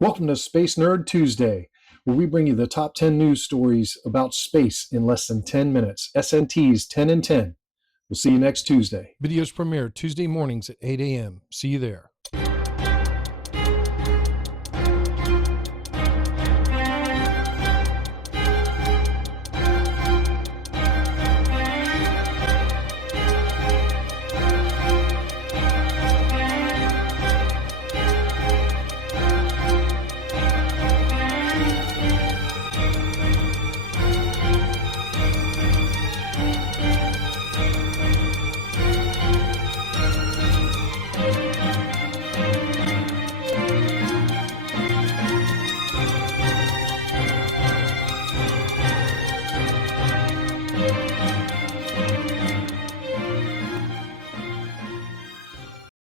Welcome to Space Nerd Tuesday, where we bring you the top 10 news stories about space in less than 10 minutes. SNT's 10 in 10. We'll see you next Tuesday. Videos premiere Tuesday mornings at 8 a.m. See you there.